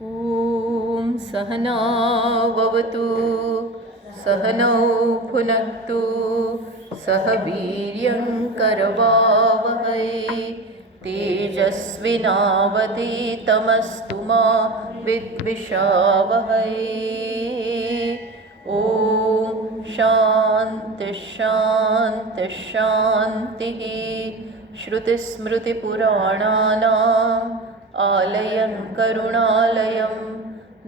ॐ सहनाववतु सहनौ भुनक्तु सह वीर्यङ्करवावहै तेजस्विनावधीतमस्तु मा विद्विषावहै। ॐ शान्तिः शान्तिः शान्तिः। श्रुतिस्मृतिपुराणानाम् आलयं करुणालयं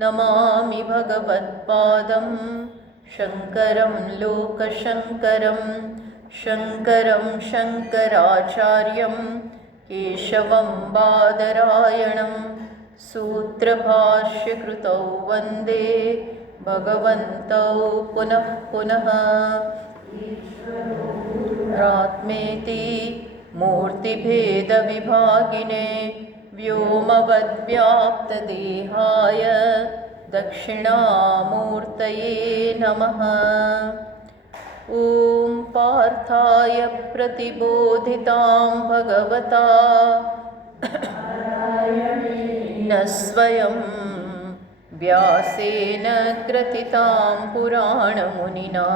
नमामि भगवत्पादं शङ्करं लोकशङ्करं शङ्करं शङ्कराचार्यं केशवं बादरायणं सूत्रभाष्यकृतौ वन्दे भगवन्तौ पुनः पुनः। रात्मेति मूर्तिभेदविभागिने व्योमवद्व्याप्तदेहाय दक्षिणामूर्तये नमः। ॐ पार्थाय प्रतिबोधितां भगवता न स्वयं व्यासेन ग्रथितां पुराणमुनिना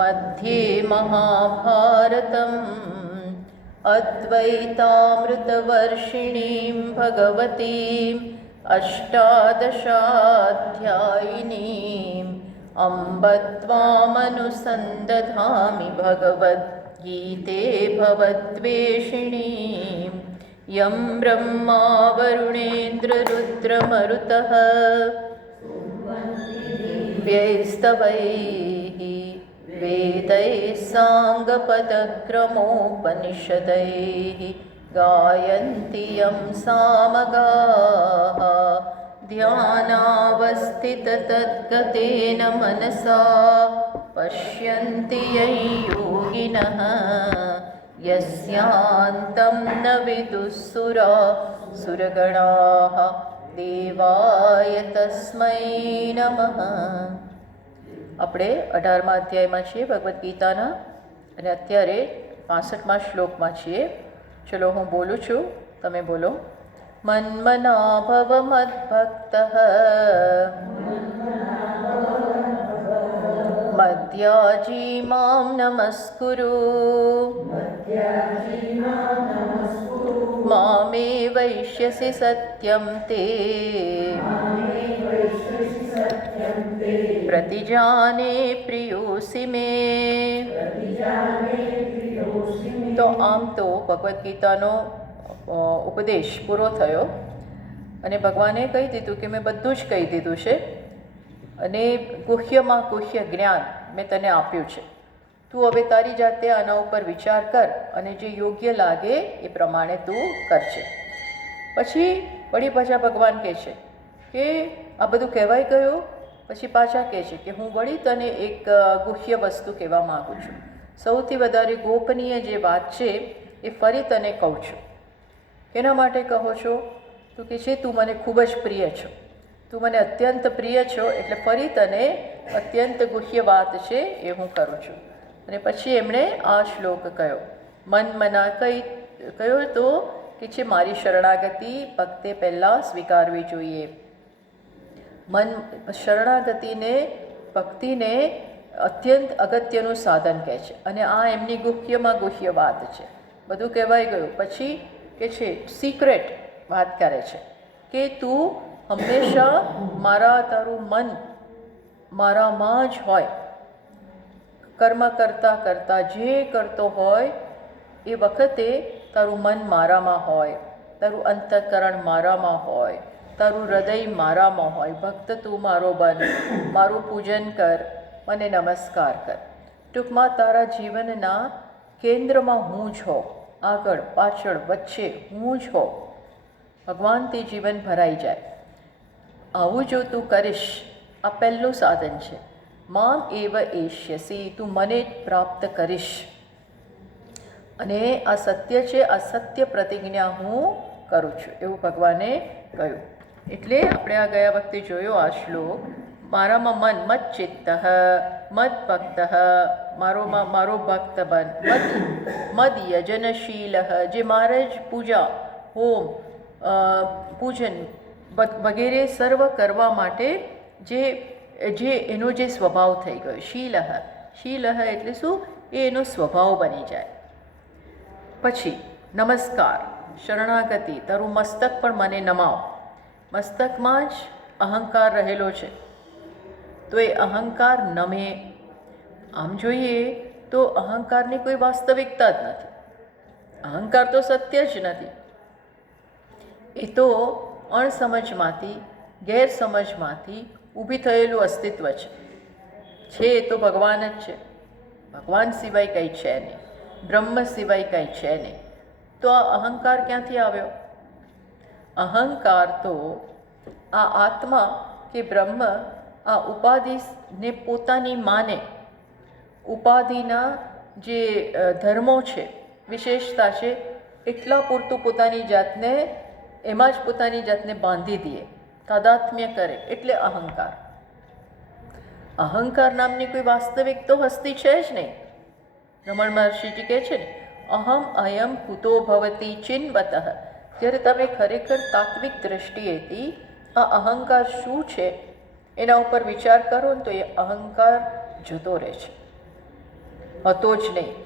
मध्ये महाभारतम् अद्वैतामृतवर्षिणीं भगवतीम् अष्टादशाध्यायिनीम् अम्ब त्वामनुसन्दधामि भगवद्गीते भवद्वेषिणीं यं ब्रह्मा वरुणेन्द्ररुद्रमरुतः व्यैस्तवैः वेदैः साङ्गपदक्रमोपनिषदैः गायन्ति यं सामगाः ध्यानावस्थिततद्गतेन मनसा पश्यन्ति यं योगिनः यस्यान्तं न विदुः सुरगणाः देवाय तस्मै नमः। આપણે 18મા અધ્યાયમાં છીએ ભગવદ્ ગીતાના અને અત્યારે 65મા શ્લોકમાં છીએ. ચલો હું બોલું છું, તમે બોલો. મન્મના ભવ મદ્ભક્તઃ મધ્યાજી માં નમસ્કુરુ મામે વૈષ્યસि સત્યં તે प्रतिजाने प्रियोसि मे। तो आम तो भगवद गीतानो उपदेश पूरो थयो અને ભગવાને કહી દીધું કે મેં બધું જ કહી દીધું છે અને ગુહ્યમાં ગુહ્ય જ્ઞાન મેં તને આપ્યું છે. તું હવે તારી જાતે આના ઉપર વિચાર કર અને જે યોગ્ય લાગે એ પ્રમાણે તું કરશે. પછી વળી પાછા ભગવાન કહે છે કે આ બધું કહેવાય ગયું, પછી પાછા કહે છે કે હું વળી તને એક ગુહ્ય વસ્તુ કહેવા માગું છું. સૌથી વધારે ગોપનીય જે વાત છે એ ફરી તને કહું છું. એના માટે કહો છો? તો કે છે તું મને ખૂબ જ પ્રિય છો, તું મને અત્યંત પ્રિય છો, એટલે ફરી તને અત્યંત ગુહ્ય વાત છે એ હું કરું છું. અને પછી એમણે આ શ્લોક કહ્યો. મન મના કહ્યો તો કે છે મારી શરણાગતિ ભક્તે પહેલાં સ્વીકારવી જોઈએ. મન શરણાગતિને ભક્તિને અત્યંત અગત્યનું સાધન કહે છે અને આ એમની ગુહ્યમાં ગુહ્ય વાત છે. બધું કહેવાઈ ગયું પછી કે છે સિક્રેટ વાત કરે છે કે તું હંમેશા તારું મન મારામાં જ હોય, કર્મ કરતાં કરતાં જે કરતો હોય એ વખતે તારું મન મારામાં હોય, તારું અંતઃકરણ મારામાં હોય, તારું હૃદય મારામાં હોય. ભક્ત તું મારો બન, મારું પૂજન કર, મને નમસ્કાર કર. ટૂંકમાં તારા જીવનના કેન્દ્રમાં હું જ હો, આગળ પાછળ વચ્ચે હું જ હો. ભગવાનથી જીવન ભરાઈ જાય. આવું જો તું કરીશ, આ પહેલું સાધન છે. મામ એવ એષ્યસી, તું મને પ્રાપ્ત કરીશ. અને આ સત્ય છે, આ સત્ય પ્રતિજ્ઞા હું કરું છું એવું ભગવાને કહ્યું. એટલે આપણે આ ગયા વખતે જોયો આ શ્લોક. મારામાં મન મત ચિત્ત મદ ભક્ત મારો ભક્ત બન, મદ યજનશીલ જે મારે જ પૂજા હોમ પૂજન વગેરે સર્વ કરવા માટે જે જે એનો જે સ્વભાવ થઈ ગયો, શીલહ એટલે શું? એ એનો સ્વભાવ બની જાય. પછી નમસ્કાર, શરણાગતિ, તારું મસ્તક પણ મને નમાવ. મસ્તકમાં જ અહંકાર રહેલો છે, તો એ અહંકાર નમે. આમ જોઈએ તો અહંકારની કોઈ વાસ્તવિકતા જ નથી. અહંકાર તો સત્ય જ નથી. એ તો અણસમજમાંથી, ગેરસમજમાંથી ઊભી થયેલું અસ્તિત્વ છે. એ તો ભગવાન જ છે. ભગવાન સિવાય કંઈ છે નહીં, બ્રહ્મ સિવાય કંઈ છે નહીં. તો આ અહંકાર ક્યાંથી આવ્યો? અહંકાર તો આ આત્મા કે બ્રહ્મ આ ઉપાધિને પોતાની માને, ઉપાધિના જે ધર્મો છે, વિશેષતા છે, એટલા પૂરતું પોતાની જાતને એમાં જ પોતાની જાતને બાંધી દે, તાદાત્મ્ય કરે, એટલે અહંકાર. અહંકાર નામની કોઈ વાસ્તવિક તો હસ્તી છે જ નહીં. રમણ મહર્ષિજી કહે છે ને, અહમ અયમ કુતો ભવતી ચિન્વતઃ. જ્યારે તમે ખરેખર તાત્વિક દ્રષ્ટિએથી આ અહંકાર શું છે એના ઉપર વિચાર કરો ને, તો એ અહંકાર જતો રહે છે. હતો જ નહીં.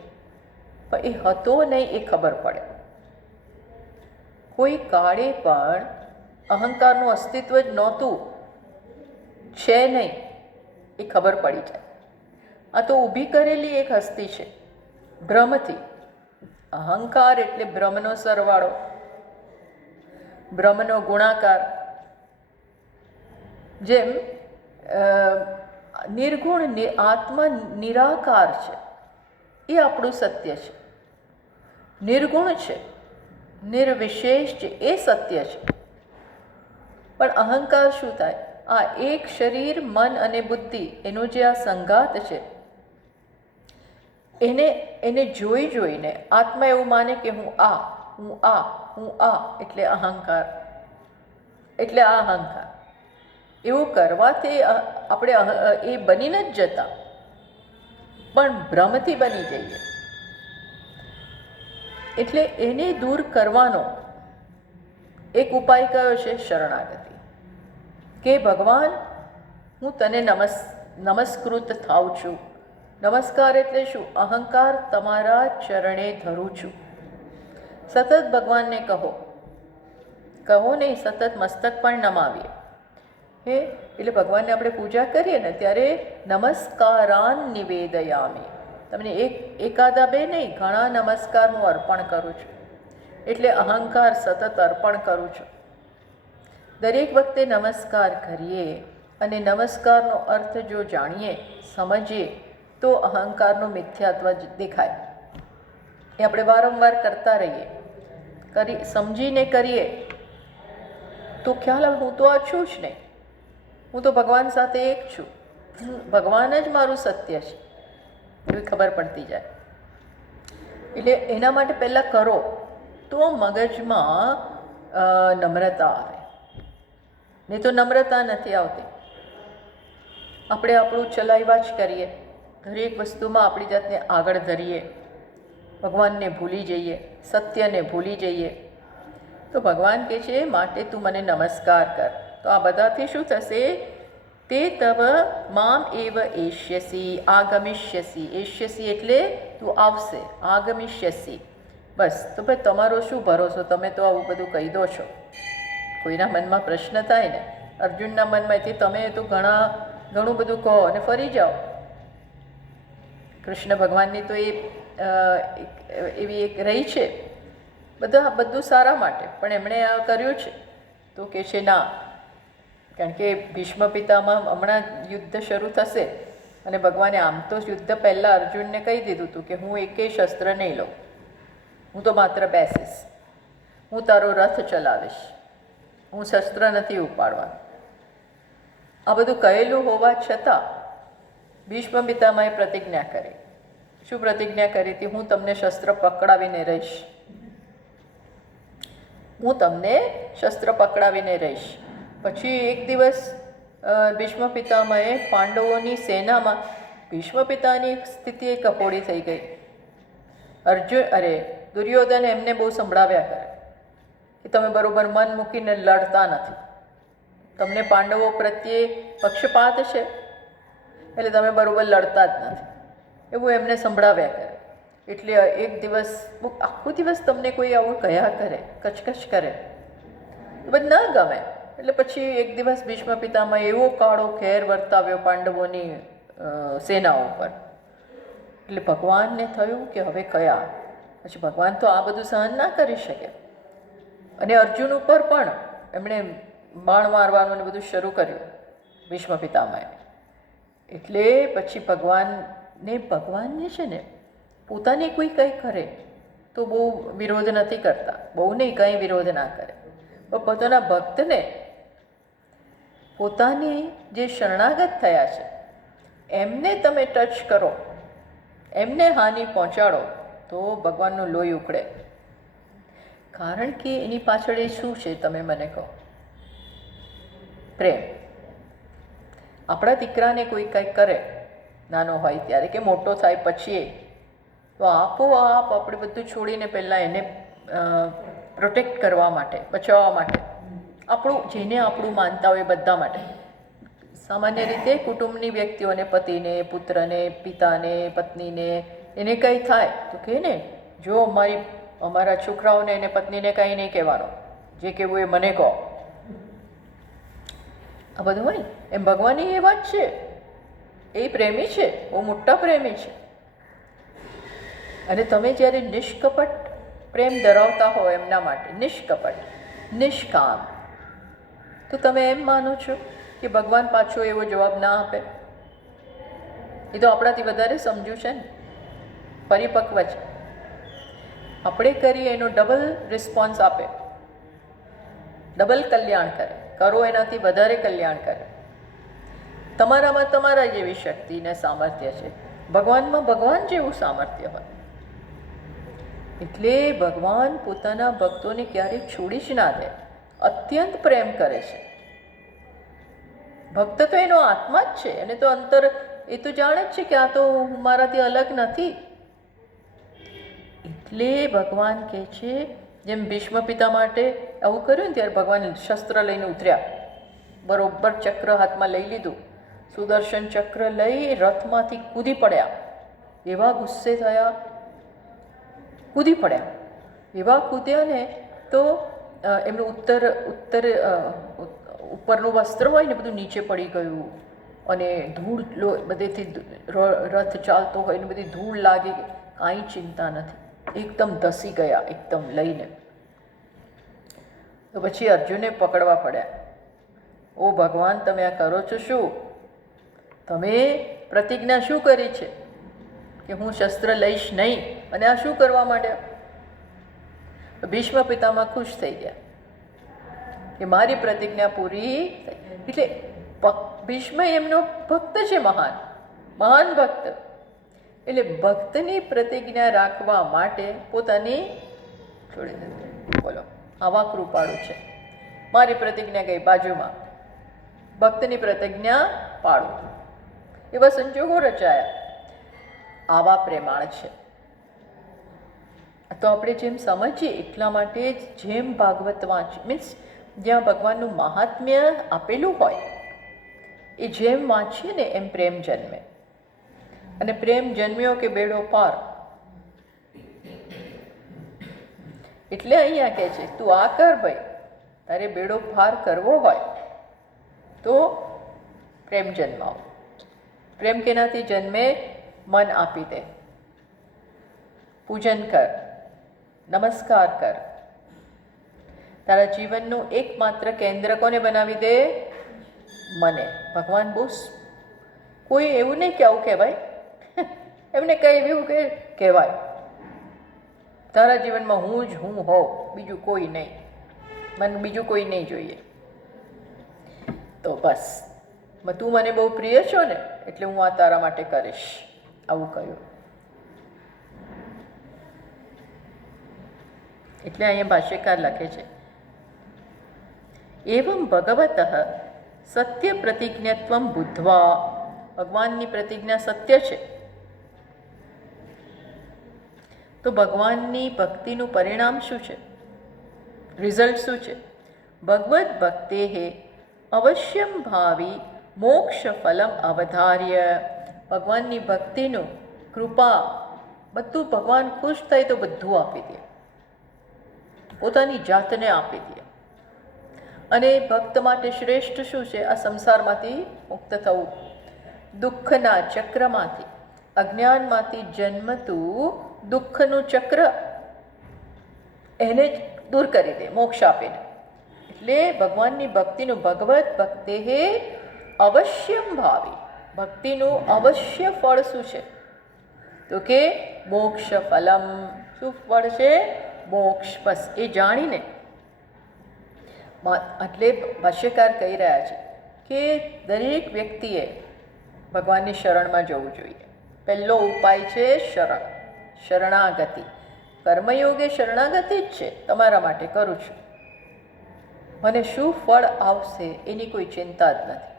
પણ એ હતો નહીં એ ખબર પડે. કોઈ કાળે પણ અહંકારનું અસ્તિત્વ જ નહોતું, છે નહીં, એ ખબર પડી જાય. આ તો ઊભી કરેલી એક હસ્તી છે ભ્રમથી. અહંકાર એટલે બ્રહ્મનો સરવાળો, બ્રહ્મનો ગુણાકાર. જેમ નિર્ગુણ આત્મા નિરાકાર છે, એ આપણું સત્ય છે. નિર્ગુણ છે, નિર્વિશેષ છે, એ સત્ય છે. પણ અહંકાર શું થાય? આ એક શરીર, મન અને બુદ્ધિ એનો જે આ સંઘાત છે, એને જોઈને આત્મા એવું માને કે હું આ, એટલે અહંકાર. એટલે આ અહંકાર. એવું કરવાથી આપણે એ બની નથી જતા, પણ ભ્રમથી બની જઈએ. એટલે એને દૂર કરવાનો એક ઉપાય કયો છે? શરણાગતિ. કે ભગવાન, હું તને નમસ્કૃત થાઉં છું. નમસ્કાર એટલે શું? અહંકાર તમારા ચરણે ધરું છું. સતત ભગવાનને કહો નહીં, સતત મસ્તક પણ નમાવીએ. એટલે ભગવાનને આપણે પૂજા કરીએ ને ત્યારે નમસ્કારાન નિવેદયામિ. તમને એકાદા બે નહીં, ઘણા નમસ્કાર હું અર્પણ કરું છું. એટલે અહંકાર સતત અર્પણ કરું છું. દરેક વખતે નમસ્કાર કરીએ અને નમસ્કારનો અર્થ જો જાણીએ, સમજીએ, તો અહંકારનું મિથ્યાત્વ દેખાય. એ આપણે વારંવાર કરતા રહીએ, સમજીને કરીએ તો ખ્યાલ આવે, હું તો આ છું જ નહીં, હું તો ભગવાન સાથે એક છું, ભગવાન જ મારું સત્ય છે, એવી ખબર પડતી જાય. એટલે એના માટે પહેલાં કરો તો મગજમાં નમ્રતા આવે. નહીં તો નમ્રતા નથી આવતી. આપણે આપણું ચલાવ્યા જ કરીએ, દરેક વસ્તુમાં આપણી જાતને આગળ ધરીએ, ભગવાનને ભૂલી જઈએ, સત્યને ભૂલી જઈએ. તો ભગવાન કહે છે, માટે તું મને નમસ્કાર કર. તો આ બધાથી શું થશે? તે તવ મામ એવ એષ્યસી આગમિષ્યસી. એષ્યસી એટલે તું આવશે, આગમિષ્યસી. બસ. તો ભાઈ તમારો શું ભરોસો? તમે તો આવું બધું કહી દો છો. કોઈના મનમાં પ્રશ્ન થાય ને, અર્જુનના મનમાંથી તમે તો ઘણું બધું કહો અને ફરી જાઓ. કૃષ્ણ ભગવાનની તો એવી એક રહી છે, બધું સારા માટે, પણ એમણે આ કર્યું છે. તો કહે છે ના, કારણ કે ભીષ્મ પિતામાં હમણાં યુદ્ધ શરૂ થશે અને ભગવાને આમ તો યુદ્ધ પહેલાં અર્જુનને કહી દીધું હતું કે હું એકેય શસ્ત્ર નહીં લઉં, હું તો માત્ર બેસીશ, હું તારો રથ ચલાવીશ, હું શસ્ત્ર નથી ઉપાડવાનું. આ બધું કહેલું હોવા છતાં ભીષ્મ પિતામહે પ્રતિજ્ઞા કરી. શું પ્રતિજ્ઞા કરી હતી? હું તમને શસ્ત્ર પકડાવીને રહીશ, હું તમને શસ્ત્ર પકડાવીને રહીશ. પછી એક દિવસ ભીષ્મ પિતામહે પાંડવોની સેનામાં, ભીષ્મ પિતાની સ્થિતિ કપોળી થઈ ગઈ. દુર્યોધન એમને બહુ સંભળાવ્યા કરે કે તમે બરોબર મન મૂકીને લડતા નથી, તમને પાંડવો પ્રત્યે પક્ષપાત છે એટલે તમે બરાબર લડતા જ નથી, એવું એમને સંભળાવ્યા કરે. એટલે એક દિવસ આખો દિવસ તમને કોઈ આવું કયા કરે, કચકચ કરે તો બધું ન ગમે. એટલે પછી એક દિવસ ભીષ્મ પિતામાં એવો કાળો ખેર વર્તાવ્યો પાંડવોની સેનાઓ પર. એટલે ભગવાનને થયું કે હવે કયા. પછી ભગવાન તો આ બધું સહન ના કરી શકે અને અર્જુન ઉપર પણ એમણે બાણ મારવાનું ને બધું શરૂ કર્યું ભીષ્મ પિતામહે. એટલે પછી ભગવાનને છે ને પોતાને કોઈ કંઈ કરે તો બહુ વિરોધ નથી કરતા, બહુ નહીં, કંઈ વિરોધ ના કરે. પણ પોતાના ભક્તને, પોતાની જે શરણાગત થયા છે એમને તમે ટચ કરો, એમને હાનિ પહોંચાડો તો ભગવાનનું લોહી ઉકળે. કારણ કે એની પાછળ એ શું છે તમે મને કહો? પ્રેમ. આપણા દીકરાને કોઈ કંઈક કરે નાનો હોય ત્યારે કે મોટો થાય પછી, તો આપોઆપ આપણે બધું છોડીને પહેલાં એને પ્રોટેક્ટ કરવા માટે, બચાવવા માટે, જેને આપણું માનતા હોય બધા માટે. સામાન્ય રીતે કુટુંબની વ્યક્તિઓને, પતિને, પુત્રને, પિતાને, પત્નીને એને કંઈ થાય તો કહે ને, જો અમારા છોકરાઓને એને પત્નીને કંઈ નહીં કહેવાનો, જે કહેવું એ મને કહો. આ બધું હોય એમ ભગવાનની એ વાત છે. એ પ્રેમી છે, બહુ મોટા પ્રેમી છે. અને તમે જ્યારે નિષ્કપટ પ્રેમ ધરાવતા હો એમના માટે, નિષ્કપટ, નિષ્કામ, તો તમે એમ માનો છો કે ભગવાન પાછો એવો જવાબ ના આપે? એ તો આપણાથી વધારે સમજ્યું છે ને, પરિપક્વ છે. આપણે કરીએ એનો ડબલ રિસ્પોન્સ આપે, ડબલ કલ્યાણ કરે, કરો એનાથી વધારે કલ્યાણ કરે. તમારામાં તમારા જેવી શક્તિ ને સામર્થ્ય છે, ભગવાનમાં ભગવાન જેવું સામર્થ્ય હોય. એટલે ભગવાન પોતાના ભક્તોને ક્યારેય છોડી જ ના દે, અત્યંત પ્રેમ કરે છે. ભક્ત તો એનો આત્મા જ છે, એને તો અંતર એ તો જાણે જ છે કે આ તો મારાથી અલગ નથી. એટલે ભગવાન કહે છે, જેમ ભીષ્મ પિતા માટે આવું કર્યું ને ત્યારે ભગવાન શસ્ત્ર લઈને ઉતર્યા, બરોબર ચક્ર હાથમાં લઈ લીધું, સુદર્શન ચક્ર લઈ રથમાંથી કૂદી પડ્યા. એવા ગુસ્સે થયા, કૂદી પડ્યા. એવા કૂદ્યા ને તો એમનું ઉપરનું વસ્ત્ર હોય ને બધું નીચે પડી ગયું અને ધૂળ બધેથી રથ ચાલતો હોય ને બધી ધૂળ લાગી ગઈ. કાંઈ ચિંતા નથી, એકદમ ધસી ગયા, એકદમ લઈને. તો પછી અર્જુને પકડવા પડ્યા. ઓ ભગવાન, તમે આ કરો છો શું? તમે પ્રતિજ્ઞા શું કરી છે કે હું શસ્ત્ર લઈશ નહીં, અને આ શું કરવા માંડ્યા? ભીષ્મ પિતામાં ખુશ થઈ ગયા કે મારી પ્રતિજ્ઞા પૂરી થઈ. એટલે ભીષ્મ એમનો ભક્ત છે, મહાન મહાન ભક્ત. એટલે ભક્તની પ્રતિજ્ઞા રાખવા માટે પોતાની છોડી દીધી. બોલો, આવા કૃપાળુ છે. મારી પ્રતિજ્ઞા ગઈ બાજુમાં, ભક્તની પ્રતિજ્ઞા પાડું. એવા સંજોગો રચાયા. આવા પ્રેમાળ છે. તો આપણે જેમ સમજીએ એટલા માટે જ જેમ ભાગવત વાંચ મીન્સ જ્યાં ભગવાનનું મહાત્મ્ય આપેલું હોય એ જેમ વાંચીએ ને એમ પ્રેમ જન્મે. અને પ્રેમ જન્મ્યો કે બેડો પાર. એટલે અહીંયા કહે છે, તું આ કર ભાઈ, તારે બેડો પાર કરવો હોય તો પ્રેમ જન્માવો. પ્રેમ કેનાથી જન્મે? મન આપી દે, પૂજન કર, નમસ્કાર કર. તારા જીવનનું એકમાત્ર કેન્દ્ર કોને બનાવી દે? મને. ભગવાન બહુ કોઈ એવું નહીં કે આવું કહેવાય, એમને કંઈ એવું કે કહેવાય. તારા જીવનમાં હું જ હું હોઉં, બીજું કોઈ નહીં, મને બીજું કોઈ નહીં જોઈએ. તો બસ તું મને બહુ પ્રિય છો ને એટલે હું આ તારા માટે કરીશ, આવું કહ્યું. એટલે અહીંયા ભાષ્યકાર લખે છે, એવં ભગવતઃ સત્ય પ્રતિજ્ઞત્વમ બુદ્ધવા. ભગવાનની પ્રતિજ્ઞા સત્ય છે, તો ભગવાનની ભક્તિનું પરિણામ શું છે? રિઝલ્ટ શું છે? ભગવદ ભક્તે અવશ્યમ ભાવી મોક્ષ ફલમ અવધાર્ય. ભગવાનની ભક્તિનું કૃપા, બધું ભગવાન ખુશ થાય તો બધું આપી દે, પોતાની જાતને આપી દે. અને ભક્ત માટે શ્રેષ્ઠ શું છે? આ સંસારમાંથી મુક્ત થવું, દુઃખના ચક્રમાંથી, અજ્ઞાનમાંથી જન્મતું દુઃખનું ચક્ર એને જ દૂર કરી દે મોક્ષ આપીને. એટલે ભગવાનની ભક્તિનું, ભગવત ભક્તિ અવશ્યમ ભાવી, ભક્તિનું અવશ્ય ફળ શું છે? તો કે મોક્ષ ફલમ. શું ફળ છે? મોક્ષ. બસ એ જાણીને એટલે ભાષ્યકાર કહી રહ્યા છે કે દરેક વ્યક્તિએ ભગવાનની શરણમાં જવું જોઈએ. પહેલો ઉપાય છે શરણ, શરણાગતિ. કર્મયોગ એ શરણાગતિ જ છે. તમારા માટે કરું છું, મને શું ફળ આવશે એની કોઈ ચિંતા જ નથી.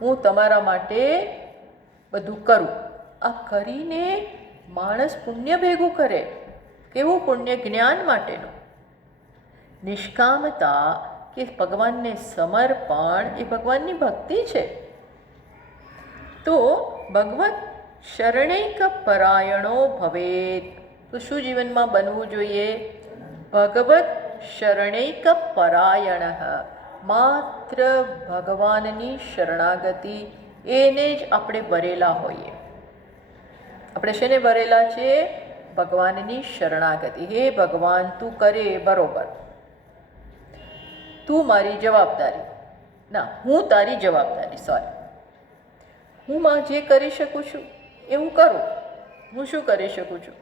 હું તમારા માટે બધું કરું. આ કરીને માણસ પુણ્ય ભેગું કરે. કેવું પુણ્ય? જ્ઞાન માટેનું. નિષ્કામતા કે ભગવાનને સમર્પણ એ ભગવાનની ભક્તિ છે. તો ભગવત શરણૈક પરાયણો ભવેત. તો શું જીવનમાં બનવું જોઈએ? ભગવત શરણૈક પરાયણ. માત્ર ભગવાનની શરણાગતિ, એને જ આપણે વરેલા હોઈએ. આપણે શેને વરેલા છીએ? ભગવાનની શરણાગતિ. હે ભગવાન, તું કરે એ બરોબર, તું મારી જવાબદારી ના, હું તારી જવાબદારી, સોરી, હું જે કરી શકું છું એ હું કરું. હું શું કરી શકું છું?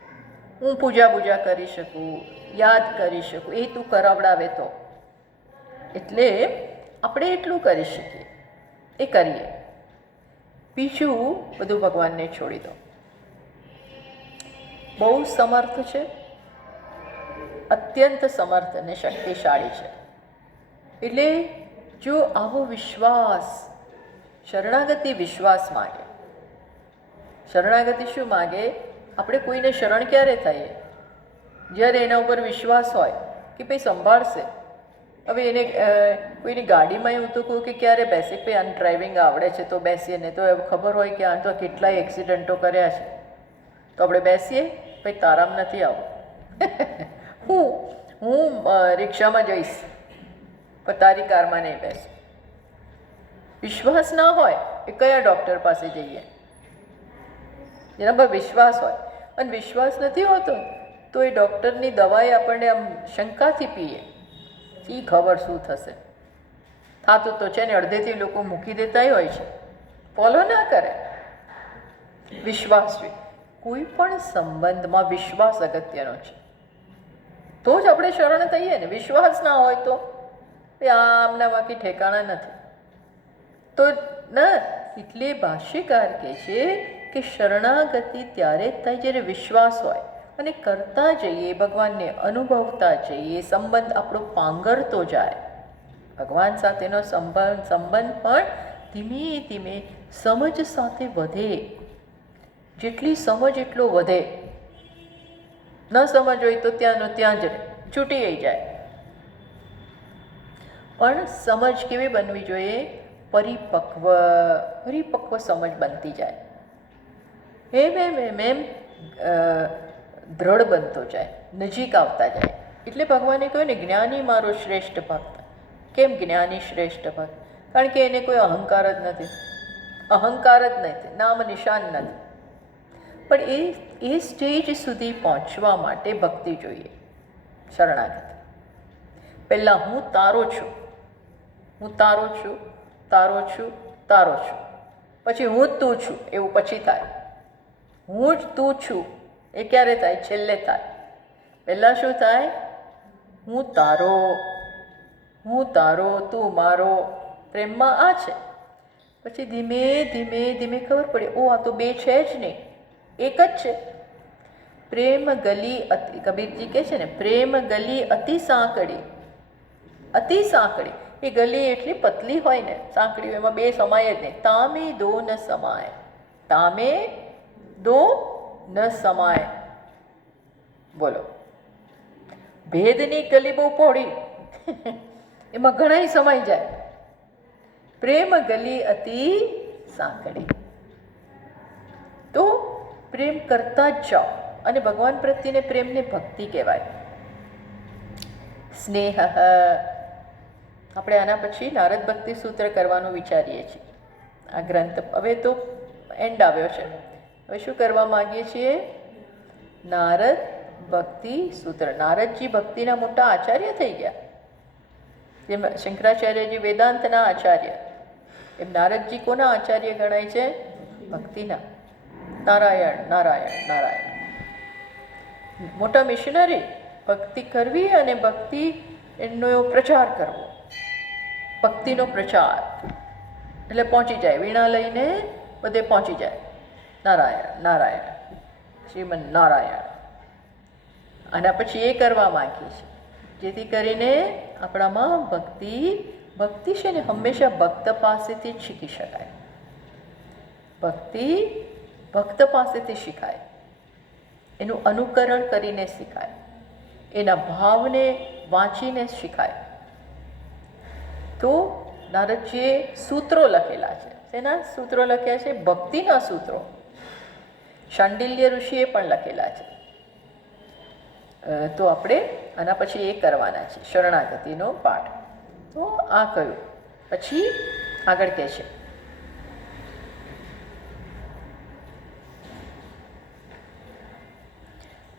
હું પૂજા કરી શકું, યાદ કરી શકું, એ તું કરાવડાવે તો. એટલે આપણે એટલું કરી શકીએ, એ કરીએ. બીજું બધું ભગવાનને છોડી દો. બહુ સમર્થ છે, અત્યંત સમર્થ અને શક્તિશાળી છે. એટલે જો આવો વિશ્વાસ, શરણાગતિ વિશ્વાસ માગે. શરણાગતિ શું માગે? આપણે કોઈને શરણ ક્યારે થઈએ? જ્યારે એના ઉપર વિશ્વાસ હોય કે ભાઈ સંભાળશે. હવે એને કોઈની ગાડીમાં એવું તો કહું કે ક્યારે બેસે, ભાઈ આને ડ્રાઇવિંગ આવડે છે તો બેસીએ, ને તો ખબર હોય કે આને તો કેટલાય એક્સિડન્ટો કર્યા છે, તો આપણે બેસીએ. ભાઈ તારામ નથી આવું, હું રિક્ષામાં જઈશ પણ તારી કારમાં નહીં બેસું. વિશ્વાસ ના હોય એ કયા ડૉક્ટર પાસે જઈએ? જેના પર વિશ્વાસ હોય. અને વિશ્વાસ નથી હોતો તો એ ડૉક્ટરની દવાઈ આપણને આમ શંકાથી પીએ, એ ખબર શું થશે. થતું તો છે ને, અડધેથી લોકો મૂકી દેતા હોય છે, ફોલો ના કરે. વિશ્વાસ જોઈએ. કોઈ પણ સંબંધમાં વિશ્વાસ અગત્યનો છે, તો જ આપણે શરણ થઈએ ને. વિશ્વાસ ના હોય તો આમના બાકી ઠેકાણા નથી તો ના. એટલે ભાષ્યકાર કહે છે કે શરણાગતિ ત્યારે જ થાય જ્યારે વિશ્વાસ હોય, અને કરતા જઈએ, ભગવાનને અનુભવતા જઈએ, સંબંધ આપણો પાંગરતો જાય. ભગવાન સાથેનો સંબંધ પણ ધીમે ધીમે સમજ સાથે વધે. જેટલી સમજ એટલો વધે. ન સમજ હોય તો ત્યાંનો ત્યાં જ છૂટી જાય. પણ સમજ કેવી બનવી જોઈએ? પરિપક્વ સમજ બનતી જાય. એમ દ્રઢ બનતો જાય, નજીક આવતા જાય. એટલે ભગવાને કહ્યું ને, જ્ઞાની મારો શ્રેષ્ઠ ભક્ત. કેમ જ્ઞાની શ્રેષ્ઠ ભક્ત? કારણ કે એને કોઈ અહંકાર જ નથી. અહંકાર જ નથી, નામ નિશાન નથી. પણ એ સ્ટેજ સુધી પહોંચવા માટે ભક્તિ જોઈએ, શરણાગતિ. પહેલાં હું તારો છું, હું તારો છું, તારો છું, તારો છું. પછી હું જ તું છું, એવું પછી થાય. હું જ તું છું એ ક્યારે થાય? છેલ્લે થાય. પહેલાં શું થાય? હું તારો, તું મારો. પ્રેમમાં આ છે. પછી ધીમે ધીમે ધીમે ખબર પડે, ઓ આ તો બે છે જ નહીં, એક જ છે. પ્રેમ ગલી અતિ, કબીરજી કહે છે ને, પ્રેમ ગલી અતિ સાંકડી. અતિ સાંકડી, એ ગલી એટલી પતલી હોય ને, સાંકડી, એમાં બે સમાય જ નહીં. તામે દો ન સમાય, તામે દો ન સમાય. બોલો, ભેદની ગલી બહુ પહોળી, એમાં ઘણાય સમાઈ જાય. પ્રેમ ગલી અતિ સાંકડી. તો પ્રેમ કરતા જ જાઓ. અને ભગવાન પ્રત્યેને પ્રેમને ભક્તિ કહેવાય. સ્નેહ. આપણે આના પછી નારદ ભક્તિ સૂત્ર કરવાનું વિચારીએ છીએ. આ ગ્રંથ હવે તો એન્ડ આવ્યો છે. હવે શું કરવા માગીએ છીએ? નારદ ભક્તિ સૂત્ર. નારદજી ભક્તિના મોટા આચાર્ય થઈ ગયા. જેમ શંકરાચાર્યજી વેદાંતના આચાર્ય, એમ નારદજી કોના આચાર્ય ગણાય છે? ભક્તિના. નારાયણ નારાયણ નારાયણ. મોટા મિશનરી. ભક્તિ કરવી અને ભક્તિ એનો પ્રચાર કરવો. ભક્તિનો પ્રચાર એટલે પહોંચી જાય, વીણા લઈને બધે પહોંચી જાય. નારાયણ નારાયણ શ્રીમન નારાયણ. આના પછી એ કરવા માંગીએ છીએ જેથી કરીને આપણામાં ભક્તિ છે ને હંમેશા ભક્ત પાસેથી જ શીખી શકાય. ભક્તિ ભક્ત પાસેથી શીખાય, એનું અનુકરણ કરીને શીખાય, એના ભાવને વાંચીને શીખાય. તો નારદજીએ સૂત્રો લખેલા છે. એના સૂત્રો લખ્યા છે? ભક્તિના સૂત્રો. શાંડિલ્ય ઋષિએ પણ લખેલા છે. તો આપણે આના પછી એ કરવાના છે, શરણાગતિનો પાઠ. તો આ કહ્યું. પછી આગળ કહે છે,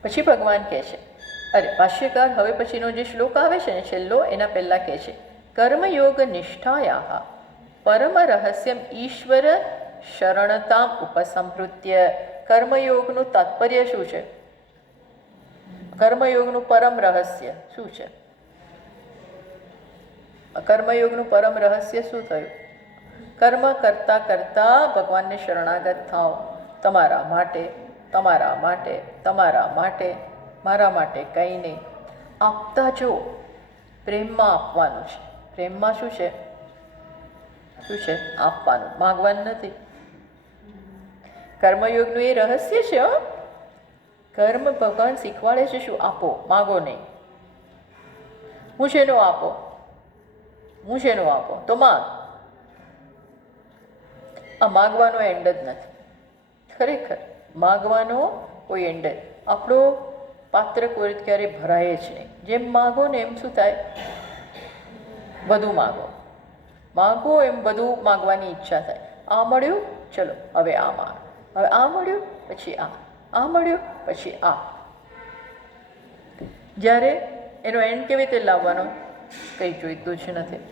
પછી ભગવાન કહે છે, ભાષ્યકાર હવે પછીનો જે શ્લોક આવે છે ને છેલ્લો, એના પહેલાં કહે છે, કર્મયોગ નિષ્ઠાયા પરમ રહસ્યમ ઈશ્વર શરણતામ ઉપસંહૃત્ય. કર્મયોગનું તાત્પર્ય શું છે? કર્મયોગનું પરમ રહસ્ય શું છે? કર્મયોગનું પરમ રહસ્ય શું થયું? કર્મ કરતાં કરતાં ભગવાનને શરણાગત થાઓ. તમારા માટે, તમારા માટે, તમારા માટે, મારા માટે કંઈ નહીં. આપતા જો. પ્રેમમાં આપવાનું છે. પ્રેમમાં શું છે? શું છે? આપવાનું, માગવાનું નથી. કર્મયોગનું એ રહસ્ય છે. કર્મ ભગવાન શીખવાડે છે શું? આપો, માગો નહીં. હું શેનું આપો? હું શેનું આપો? તો માગ. આ માગવાનો એન્ડ જ નથી. ખરેખર માગવાનો કોઈ એન્ડ જ. આપણો પાત્ર કોઈ ક્યારેય ભરાય જ નહીં. જેમ માગો ને એમ શું થાય? બધું માગો. માગો એમ બધું માગવાની ઈચ્છા થાય. આ મળ્યું, ચલો હવે આ માગ. હવે આ મળ્યું, પછી આ મળ્યું, પછી આ. જ્યારે એનો એન્ડ કેવી રીતે લાવવાનો? કંઈ જોઈતું જ નથી.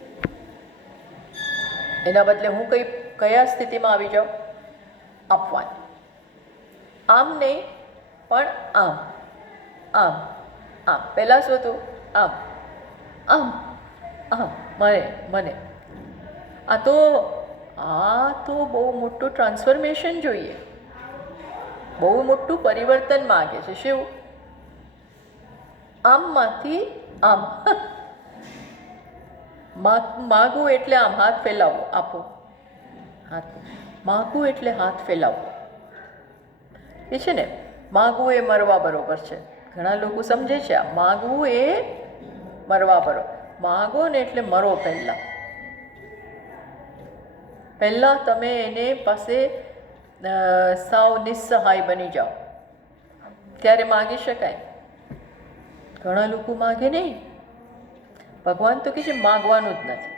એના બદલે હું કયા સ્થિતિમાં આવી જાઉં? આપવાની. આમ નહીં, પણ આમ આમ આમ. પહેલાં શું હતું? આમ આમ આમ. મને આ તો બહુ મોટું ટ્રાન્સફોર્મેશન જોઈએ. બહુ મોટું પરિવર્તન માગે છે. શું? આમમાંથી આમ. માગવું એટલે આમ હાથ ફેલાવવો. આપો હાથ. માગવું એટલે હાથ ફેલાવવો. એ છે ને, માગવું એ મરવા બરોબર છે. ઘણા લોકો સમજે છે આ માગવું એ મરવા બરોબર. માગો ને એટલે મરો. પહેલાં તમે એને પાસે સાવ નિસ્સહાય બની જાઓ, ત્યારે માગી શકાય. ઘણા લોકો માગે નહીં. ભગવાન તો કહે છે માગવાનું જ નથી.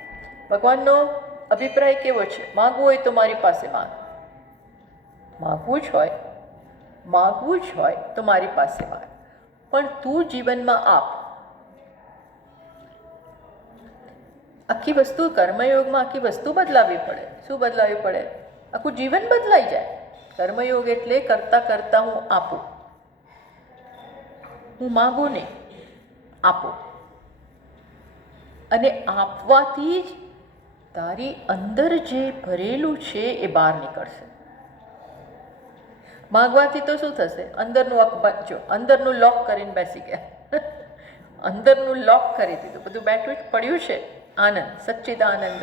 ભગવાનનો અભિપ્રાય કેવો છે? માગવું હોય તો મારી પાસે માગ. માગવું જ હોય તો મારી પાસે માગ. પણ તું જીવનમાં આપ. આખી વસ્તુ કર્મયોગમાં આખી વસ્તુ બદલાવવી પડે. શું બદલાવવી પડે? આખું જીવન બદલાઈ જાય. કર્મયોગ એટલે કરતાં કરતાં હું આપું. હું માગું નહીં, આપું. અને આપવાથી જ તારી અંદર જે ભરેલું છે એ બહાર નીકળશે. માગવાથી તો શું થશે? અંદરનું લોક કરીને બેસી ગયા. અંદરનું લોક કરી દીધું. બધું બેઠું જ પડ્યું છે. આનંદ, સચ્ચિદાનંદ,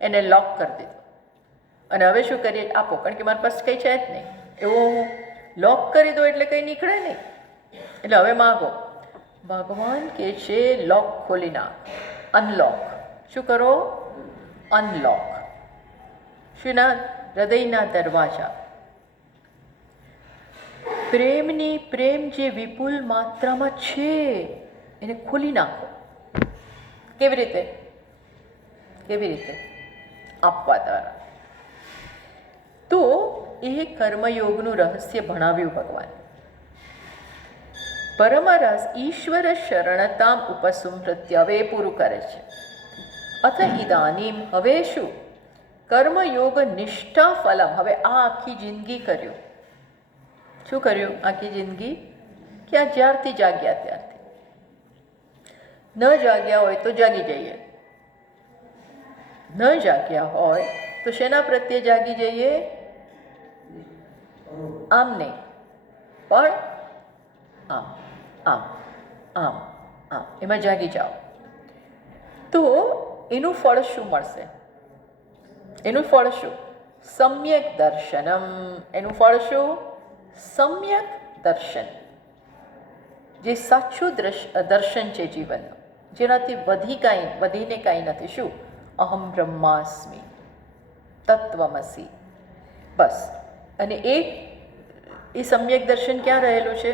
એને લોક કરી દીધું. અને હવે શું કરીએ? આપો. કારણ કે મારી પાસે કંઈ છે જ નહીં. એવો લોક કરી દો એટલે કંઈ નીકળે નહીં. એટલે હવે માગો. ભગવાન કહે છે લોક ખોલી નાખ. અનલોક. શું કરો? અનલોક. શેના? હૃદયના દરવાજા. પ્રેમ જે વિપુલ માત્રામાં છે એને ખોલી નાખો. કેવી રીતે? આપવા દ્વારા. તો એ કર્મયોગનું રહસ્ય ભણાવ્યું ભગવાન. પરમરસ ઈશ્વર શરણતામ ઉપસંહૃત્ય. હવે એ પૂરું કરે છે. અથ ઇદાનીમ, હવે શું? કર્મયોગ નિષ્ઠા ફલમ. હવે આ આખી જિંદગી કર્યું. શું કર્યું આખી જિંદગી? કે આ જ્યારથી જાગ્યા ત્યારથી. ન જાગ્યા હોય તો જાગી જઈએ, ન જાગ્યા હોય તો શેના પ્રત્યે જાગી જઈએ? આમ નહીં, પણ આમ આમ આમ આમ, એમાં જાગી જાઓ. તો એનું ફળ શું મળશે? એનું ફળ શું? સમ્યક દર્શનમ. એનું ફળ શું? સમ્યક દર્શન. જે સાચું દર્શન છે જીવનનું, જેનાથી વધીને કાંઈ નથી. શું? અહમ બ્રહ્માસ્મિ, તત્વમસી. બસ. અને એ સમ્યક દર્શન ક્યાં રહેલું છે?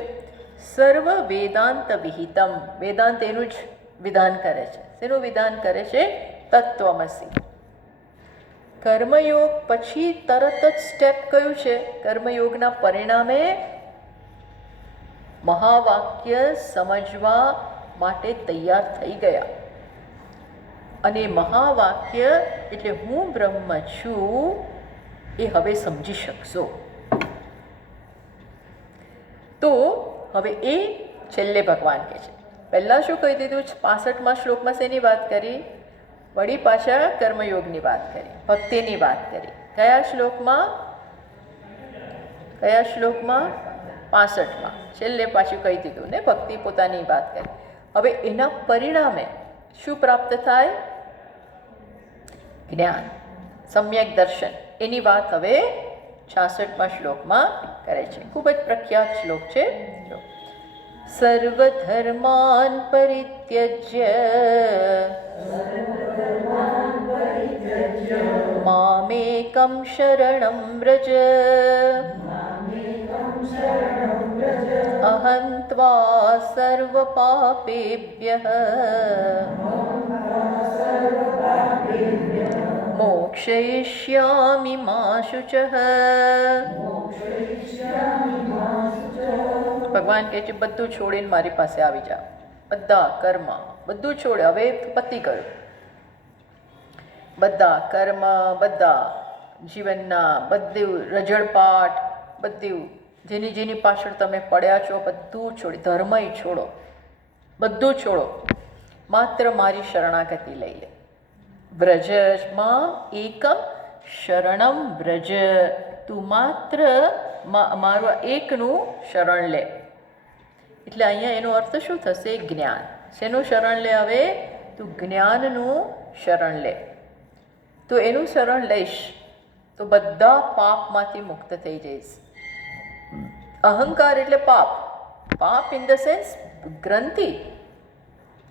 સર્વ વેદાંત વિહિતમ. વેદાંત એનું જ વિધાન કરે છે. શેનું વિધાન કરે છે? તત્વમસી. કર્મયોગ પછી તરત જ સ્ટેપ કયું છે? કર્મયોગના પરિણામે મહાવાક્ય સમજવા માટે તૈયાર થઈ ગયા. અને મહાવાક્ય એટલે હું બ્રહ્મ છું એ હવે સમજી શકશો. તો હવે એ છેલ્લે ભગવાન કહે છે. પહેલાં શું કહી દીધું? 65મા શ્લોકમાં શેની વાત કરી? વળી પાછા કર્મયોગની વાત કરી, ભક્તિની વાત કરી. કયા શ્લોકમાં? 65માં. છેલ્લે પાછું કહી દીધું ને, ભક્તિ પોતાની વાત કરી. હવે એના પરિણામે શું પ્રાપ્ત થાય? જ્ઞાન, સમ્યક દર્શન. એની વાત હવે 66મા શ્લોકમાં કરે છે. ખૂબ જ પ્રખ્યાત શ્લોક છે. જો સર્વધર્માન પરિત્યજ્ય મામેકં શરણં વ્રજ અહં ત્વા સર્વ પાપેભ્યઃ મોક્ષયિષ્યામિ મા શુચઃ. ભગવાન કહે છે બધું છોડીને મારી પાસે આવી જાઓ. બધા કર્મ બધું છોડે. હવે પતી ગયું. બધા કર્મ, બધા જીવનના બધું રજળપાટ, બધું જેની પાછળ તમે પડ્યા છો બધું છોડી, ધર્મય છોડો, બધું છોડો. માત્ર મારી શરણાગતિ લઈ લે. વ્રજમાં એકમ શરણમ વ્રજ. તું માત્ર મારું એકનું શરણ લે. એટલે અહીંયા એનો અર્થ શું થશે? જ્ઞાન. શેનું શરણ લે? હવે તું જ્ઞાનનું શરણ લે. તો એનું શરણ લઈશ તો બધા પાપમાંથી મુક્ત થઈ જઈશ. અહંકાર એટલે પાપ. પાપ ઇન ધ સેન્સ ગ્રંથિ,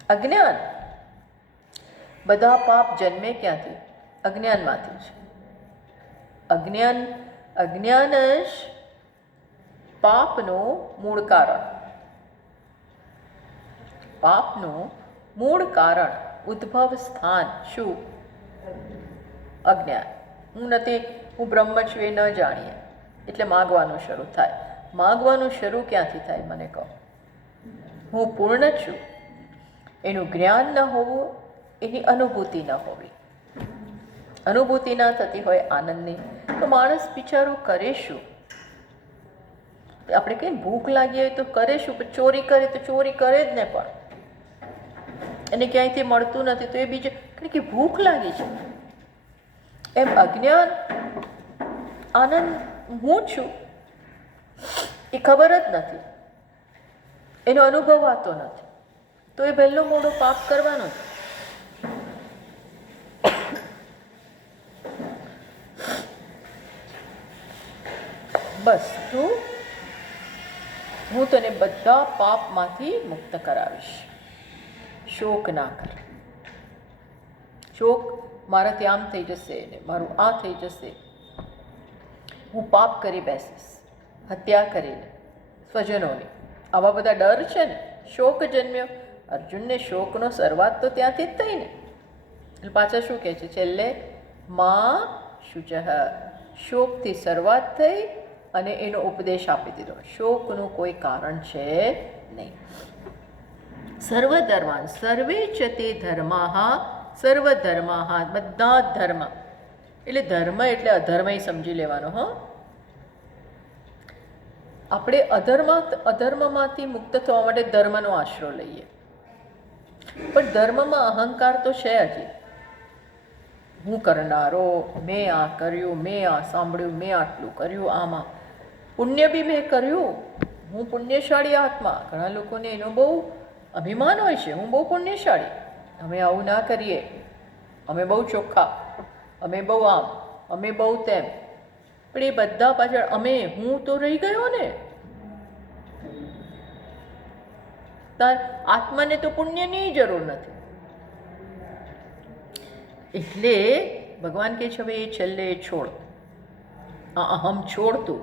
અજ્ઞાન. બધા પાપ જન્મે ક્યાંથી? અજ્ઞાનમાંથી છે. અજ્ઞાન જ પાપનું મૂળ કારણ. પાપનું મૂળ કારણ, ઉદ્ભવ સ્થાન શું? અજ્ઞાન. હું બ્રહ્મ છું એ ન જાણીએ એટલે માગવાનું શરૂ થાય. માગવાનું શરૂ ક્યાંથી થાય? મને કહો. હું પૂર્ણ છું એનું જ્ઞાન ન હોવું, એની અનુભૂતિ ન હોવી. અનુભૂતિ ના થતી હોય આનંદની તો માણસ બિચારો કરે શું? આપણે કહીએ ભૂખ લાગી હોય તો કરે શું? ચોરી કરે તો ચોરી કરે જ ને, પણ એને ક્યાંયથી મળતું નથી તો એ બીજું કારણ કે ભૂખ લાગી છે. એમ અજ્ઞાન, આનંદ હું છું એ ખબર જ નથી, એનો અનુભવાતો નથી, તો એ વહેલો મોડો પાપ કરવાનો છે. બસ હું તને બધા પાપમાંથી મુક્ત કરાવીશ. શોક ના કર. શોક મારાથી આમ થઈ જશે ને મારું આ થઈ જશે, હું પાપ કરી બેસીશ, હત્યા કરીને સ્વજનોની, આવા બધા ડર છે ને, શોક જન્મ્યો. અર્જુનને શોકનો શરૂઆત તો ત્યાંથી જ થઈ ને. એટલે પાછા શું કહે છે છેલ્લે, માં શુચઃ, શોકથી શરૂઆત થઈ અને એનો ઉપદેશ આપી દીધો. શોકનું કોઈ કારણ છે નહીં. સર્વધર્માન, સર્વે ચ તે ધર્માઃ, સર્વધર્માઃ, બધા જ ધર્મ. એટલે ધર્મ એટલે અધર્મ સમજી લેવાનો. હ, આપણે અધર્મમાંથી મુક્ત થવા માટે ધર્મનો આશરો લઈએ, પણ ધર્મમાં અહંકાર તો છે હજી. હું કરનારો, મેં આ કર્યું, મેં આ સાંભળ્યું, મેં આટલું કર્યું, આમાં પુણ્ય બી મેં કર્યું, હું પુણ્યશાળી આત્મા. ઘણા લોકોને એનો બહુ અભિમાન હોય છે, હું બહુ પુણ્યશાળી, અમે આવું ના કરીએ, અમે બહુ ચોખ્ખા, અમે બહુ આમ, અમે બહુ તેમ. પણ એ બધા પાછળ હું તો રહી ગયો ને. તાર આત્માને તો પુણ્યની જરૂર નથી. એટલે ભગવાન કહે છે હવે એ છેલ્લે છોડ, આ અહમ છોડતું.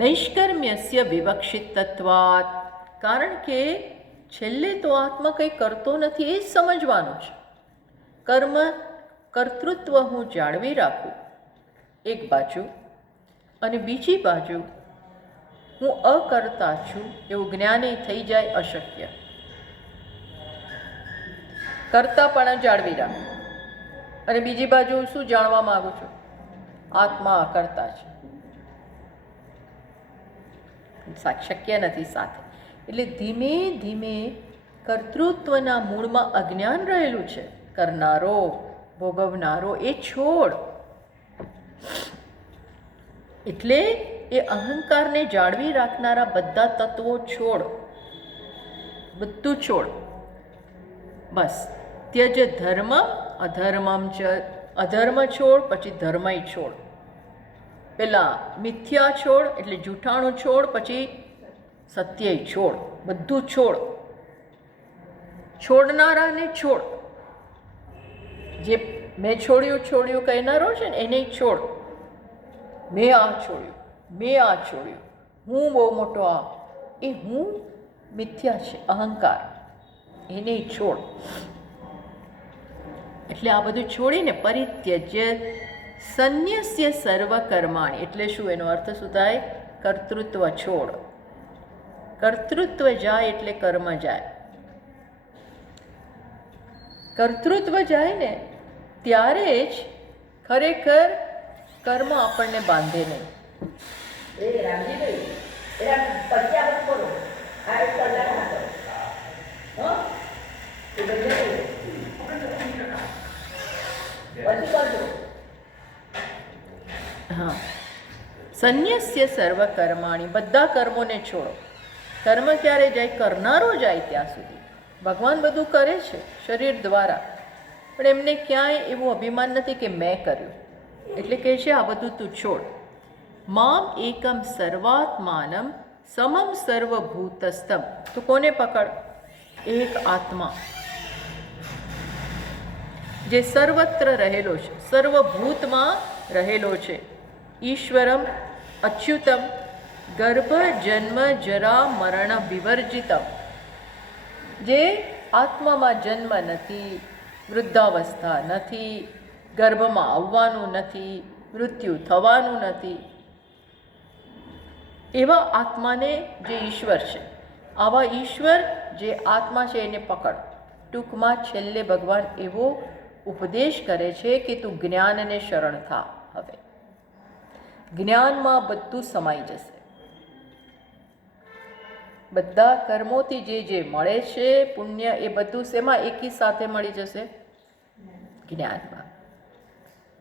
નૈષ્કર્મ્યસ્ય વિવક્ષિતત્વાत्, કારણ કે છેલ્લે તો આત્મા કંઈ કરતો નથી, એ જ સમજવાનું છે. કર્તૃત્વ હું જાળવી રાખું એક બાજુ, અને બીજી બાજુ હું અકર્તા છું એવું જ્ઞાને થઈ જાય અશક્ય. કરતા પણ જાળવી રાખું, અને બીજી બાજુ શું જાણવા માગું છું, આત્મા અકર્તા છે. શક્ય નથી સાથે. એટલે ધીમે ધીમે કર્તૃત્વના મૂળમાં અજ્ઞાન રહેલું છે. કરનારો, ભોગવનારો એ છોડ. એટલે એ અહંકારને જાળવી રાખનારા બધા તત્વો છોડ, બધું છોડ. બસ ત્યજ ધર્મ અધર્મમ ચ, અધર્મ છોડ, પછી ધર્મય છોડ. પેલા મિથ્યા છોડ એટલે જૂઠાણું છોડ, પછી સત્ય છોડ, બધું છોડ. છોડનારાને છોડ. જે મેં છોડ્યું કહેનારો છે ને એને છોડ. મેં આ છોડ્યું, મેં આ છોડ્યું, હું બહુ મોટો આ, એ હું મિથ્યા છે, અહંકાર, એને છોડ. એટલે આ બધું છોડીને પરિત્યજ્ય સંન્યસ્ય સર્વ કર્માણી. એટલે શું, એનો અર્થ શું થાય? કર્તૃત્વ છોડ. કર્તૃત્વ જાય એટલે કર્મ જાય. કર્તૃત્વ જાય ને ત્યારે જ ખરેખર કર્મ આપણને બાંધે નહીં. હા, સંન્યસ્ય સર્વ કર્માણી, બધા કર્મોને છોડો. કર્મ ક્યારે જાય? કરનારો જાય ત્યાં સુધી. ભગવાન બધું કરે છે શરીર દ્વારા, પણ એમને ક્યાંય એવું અભિમાન નથી કે મેં કર્યું. એટલે કહે છે આ બધું તું છોડ. મામ એકમ સર્વાત્માનમ સમમ સર્વભૂતસ્થમ. તું કોને પકડ? એક આત્મા જે સર્વત્ર રહેલો છે, સર્વભૂતમાં રહેલો છે. ઈશ્વરમ અચ્યુતમ ગર્ભ જન્મ જરા મરણ વિવર્જિતમ. જે આત્મામાં જન્મ નથી, વૃદ્ધાવસ્થા નથી, ગર્ભમાં આવવાનું નથી, મૃત્યુ થવાનું નથી, એવા આત્માને જે ઈશ્વર છે, આવા ઈશ્વર જે આત્મા છે એને પકડ. ટૂંકમાં છેલ્લે ભગવાન એવો ઉપદેશ કરે છે કે તું જ્ઞાનને શરણ થા. હવે જ્ઞાનમાં બધું સમાઈ જશે. બધા કર્મોથી જે મળે છે પુણ્ય, એ બધું શેમાં એકી સાથે મળી જશે? જ્ઞાનમાં.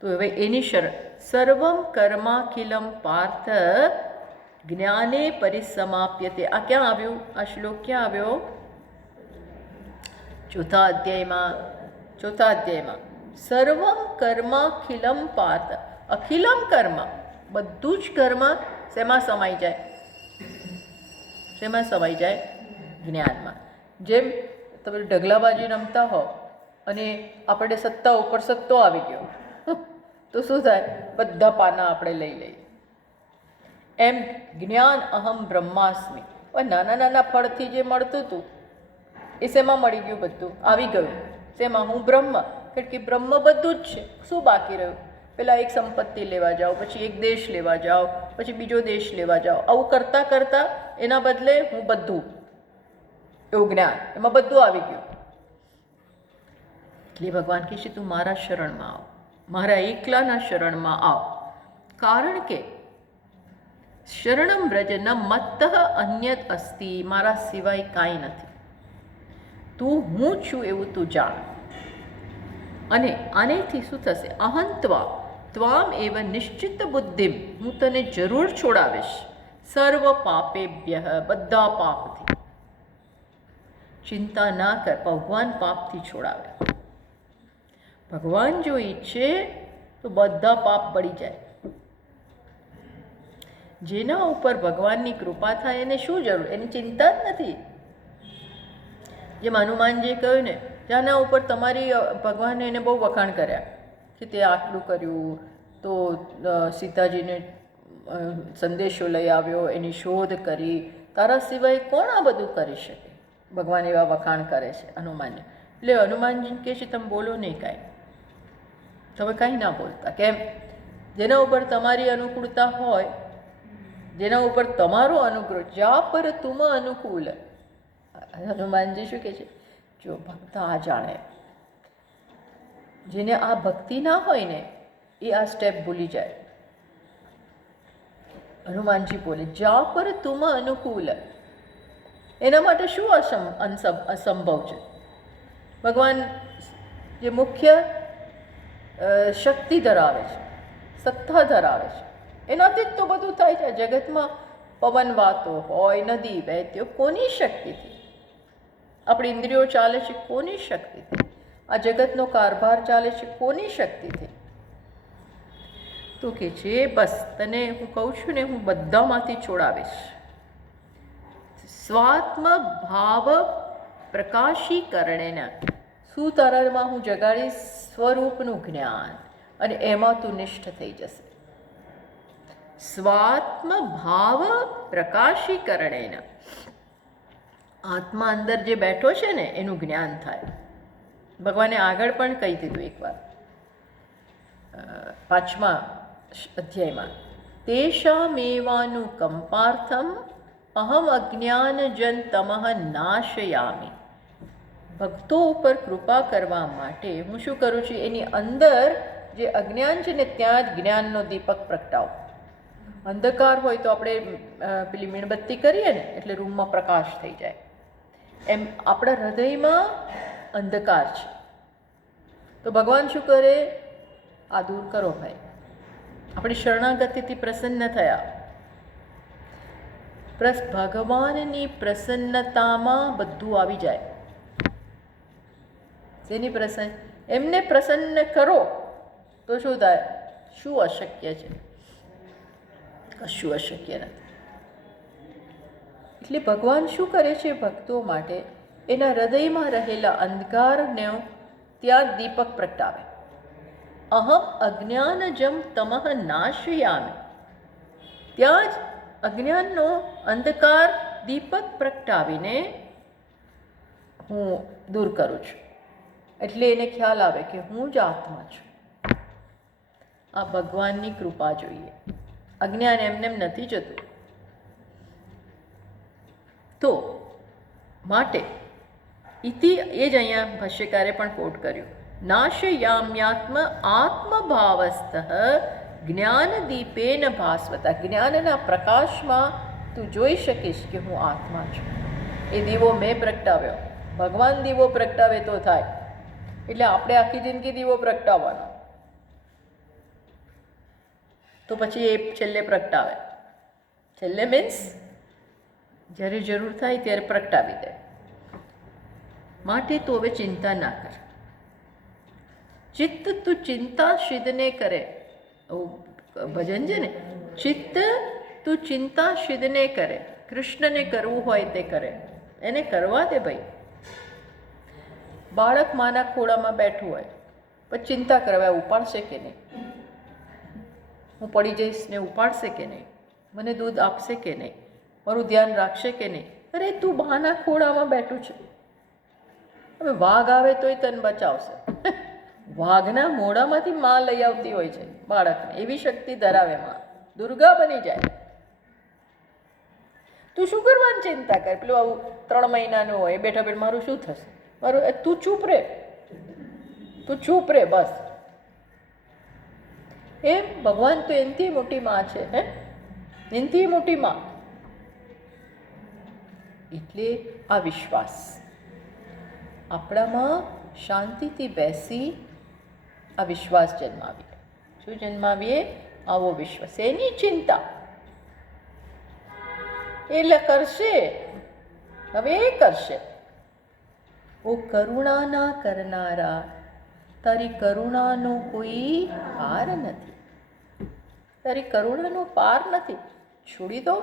તો હવે એની શરણ. સર્વમ કર્માખિલમ પાર્થ જ્ઞાને પરિસમાપ્યતે. આ ક્યાં આવ્યું? આ શ્લોક ક્યાં આવ્યો? ચોથા અધ્યાયમાં. સર્વમ કર્માખિલમ પાર્થ. અખિલમ કર્મ, બધું જ કર્મ શેમાં સમાઈ જાય? શેમાં સમાઈ જાય? જ્ઞાનમાં. જેમ તમે ઢગલાબાજી રમતા હો અને આપણે સત્તા ઉપર સત્તો આવી ગયો તો શું થાય? બધા પાના આપણે લઈ લઈએ. એમ જ્ઞાન અહમ બ્રહ્માસ્મિ. નાના નાના ફળથી જે મળતું હતું એ શેમાં મળી ગયું? બધું આવી ગયું. શેમાં? હું બ્રહ્મ. કારણ કે બ્રહ્મ બધું જ છે. શું બાકી રહ્યું? પેલા એક સંપત્તિ લેવા જાઓ, પછી એક દેશ લેવા જાઓ, પછી બીજો દેશ લેવા જાઓ. આવું કરતાં કરતાં એના બદલે હું બધું, એવું જ્ઞાન, એમાં બધું આવી ગયું. એટલે ભગવાન કહે છે તું મારા શરણમાં આવ, મારા એકલાના શરણમાં આવ. કારણ કે શરણમ વ્રજ ન મત્ત અન્યત અસ્તિ, મારા સિવાય કાંઈ નથી. તું હું છું એવું તું જાણ. અને આનેથી શું થશે? અહંત્વા ત્વામ એવ નિશ્ચિત બુદ્ધિમ, હું તને જરૂર છોડાવીશ. સર્વ પાપેભ્ય, બધા પાપથી. ચિંતા ના કર, ભગવાન પાપથી છોડાવે. ભગવાન જો ઈચ્છે તો બધા પાપ બળી જાય. જેના ઉપર ભગવાનની કૃપા થાય એને શું જરૂર? એની ચિંતા જ નથી. જેમ હનુમાનજીએ કહ્યું ને, જેના ઉપર તમારી ભગવાને એને બહુ વખાણ કર્યા કે તે આટલું કર્યું, તો સીતાજીને સંદેશો લઈ આવ્યો, એની શોધ કરી, તારા સિવાય કોણ આ બધું કરી શકે? ભગવાન એવા વખાણ કરે છે હનુમાનને. એટલે હનુમાનજીને કહે છે તમે બોલો નહીં કાંઈ, તમે કાંઈ ના બોલતા. કેમ? જેના ઉપર તમારી અનુકૂળતા હોય, જેના ઉપર તમારો અનુગ્રહ, જા પર તુમ અનુકૂળ. હનુમાનજી શું કહે છે? જો ભક્ત આ જાણે, જેને આ ભક્તિ ના હોય ને એ આ સ્ટેપ ભૂલી જાય. હનુમાનજી બોલે જા પર તુમ અનુકૂળ. એના માટે શું અસંભવ છે? ભગવાન જે મુખ્ય શક્તિ ધરાવે છે, સત્તા ધરાવે છે, એનાથી જ તો બધું થાય છે. જગતમાં પવન વાતો હોય, નદી વહેતી હોય, કોની શક્તિથી? આપણી ઇન્દ્રિયો ચાલે છે કોની શક્તિથી? આ જગતનો કારભાર ચાલે છે કોની શક્તિથી? તો કે છે બસ તને હું કહું છું ને, હું બધામાંથી છોડાવીશ. સ્વાત્મ ભાવ પ્રકાશીકરણેના, શું તારામાં હું જગાડીશ? સ્વરૂપનું જ્ઞાન, અને એમાં તું નિષ્ઠ થઈ જશે. સ્વાત્મ ભાવ પ્રકાશીકરણેના, આત્મા અંદર જે બેઠો છે ને એનું જ્ઞાન થાય. ભગવાને આગળ પણ કહી દીધું એકવાર 5મા અધ્યાયમાં, તેષામેવાનુકંપાર્થમ અહમ અજ્ઞાનજન તમઃ નાશયામિ. ભક્તો ઉપર કૃપા કરવા માટે હું શું કરું છું? એની અંદર જે અજ્ઞાન છે ને ત્યાં જ જ્ઞાનનો દીપક પ્રગટાવો. અંધકાર હોય તો આપણે પેલી મીણબત્તી કરીએ ને એટલે રૂમમાં પ્રકાશ થઈ જાય. એમ આપણા હૃદયમાં અંધકાર છે, તો ભગવાન શું કરે? આ દૂર કરો ભાઈ. આપણી શરણાગતિથી પ્રસન્ન થયા. ભગવાનની પ્રસન્નતામાં બધું આવી જાય. શેની પ્રસન્ન? એમને પ્રસન્ન કરો તો શું થાય? શું અશક્ય છે? કશું અશક્ય નથી. એટલે ભગવાન શું કરે છે ભક્તો માટે? એના હૃદયમાં રહેલા અંધકારને ત્યાં દીપક પ્રગટાવે. અહમ અજ્ઞાનજમ તમઃ નાશયામિ. ત્યાં જ અજ્ઞાનનો અંધકાર દીપક પ્રગટાવીને હું દૂર કરું છું. એટલે એને ખ્યાલ આવે કે હું જ આત્મા છું. આ ભગવાનની કૃપા જોઈએ. અજ્ઞાન એમને નથી જતું. તો માટે ઇતિ, એ જ અહીંયા ભાષ્યકારે પણ કોટ કર્યું, નાશયામ્યાત્મ આત્મભાવસ્થ જ્ઞાનદીપેન ભાસ્વતા. જ્ઞાનના પ્રકાશમાં તું જોઈ શકીશ કે હું આત્મા છું. એ દીવો મેં પ્રગટાવ્યો. ભગવાન દીવો પ્રગટાવે તો થાય. એટલે આપણે આખી જિંદગી દીવો પ્રગટાવવાનો, તો પછી એ છેલ્લે પ્રગટાવે. છેલ્લે મીન્સ જ્યારે જરૂર થાય ત્યારે પ્રગટાવી દે. માટે તો હવે ચિંતા ના કર. ચિત્ત તું ચિંતા સિદ્ધને કરે. ભજન છે ને, ચિત્ત તું ચિંતા સિદ્ધને કરે. કૃષ્ણને કરવું હોય તે કરે, એને કરવા દે ભાઈ. બાળક માના ખોળામાં બેઠું હોય પણ ચિંતા કરવા ઉપાડશે કે નહીં, હું પડી જઈશ ને ઉપાડશે કે નહીં, મને દૂધ આપશે કે નહીં, મારું ધ્યાન રાખશે કે નહીં. અરે તું બાના ખોળામાં બેઠું છે. હવે વાઘ આવે તોય તને બચાવશે. વાઘના મોઢામાંથી માં લઈ આવતી હોય છે બાળકને, એવી શક્તિ ધરાવે માં, દુર્ગા બની જાય. તું શું કરવાની ચિંતા કર, પેલું આવું 3 મહિનાનું હોય બેઠા બેઠા મારું શું થશે, મારું તું ચૂપ રે, તું ચૂપ રે બસ. એમ ભગવાન તો એનથી મોટી માં છે, હે, એનથી મોટી માં. એટલે આ વિશ્વાસ આપણામાં શાંતિથી બેસી આ વિશ્વાસ જન્માવીએ. શું જન્માવીએ? આવો વિશ્વાસ. એની ચિંતા એટલે કરશે, હવે એ કરશે. ઓ કરુણા કરનારા, તારી કરુણાનો કોઈ પાર નથી, તારી કરુણાનો પાર નથી. છોડી દો,